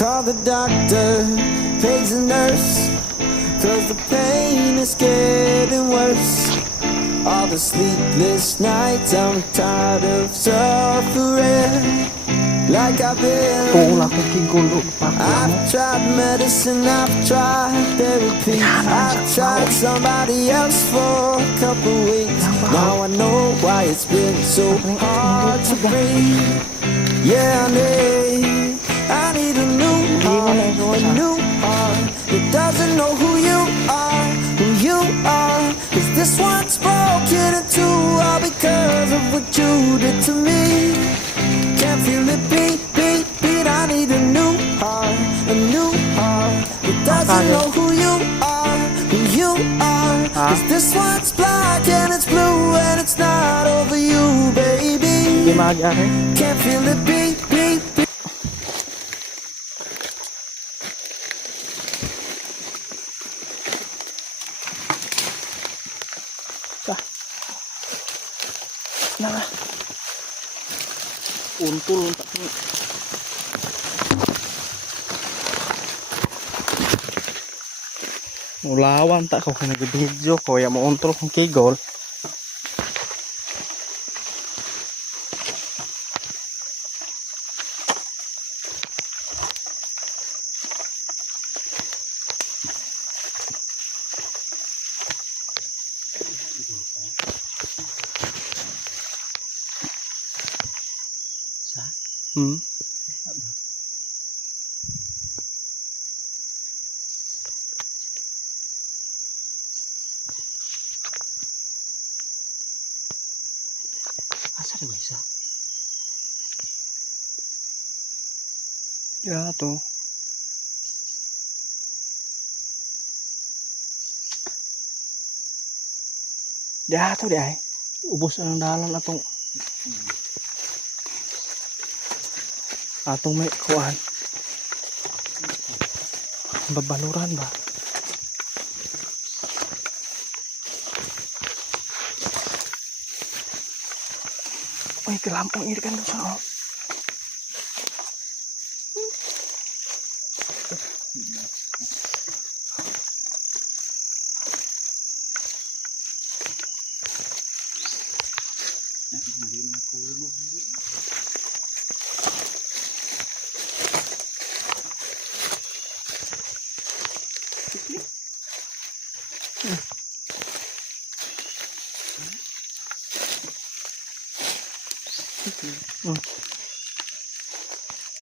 Call the doctor, page the nurse, 'cause the pain is getting worse. All the sleepless nights, I'm tired of suffering. Like I've been, I've tried medicine, I've tried therapy, I've tried somebody else for a couple weeks. Now I know why it's been so hard to breathe. Yeah, I need a new heart, a new heart that doesn't know who you are, Cause this one's broken in two, all because of what you did to me. Can't feel it beat, beat, beat. I need a new heart that doesn't know who you are, Cause this one's black and it's blue and it's not over you, baby. Can't feel it beat, beat, beat. Nah, untul mulawan tak kau kena video kau yang mau untul kong kigol. Asa dia bisa? Ya tuh. Dia tuh deh. Ubus ang dalan atong may kuan. Babaluran ba? Uy, kelampang ini kan doon.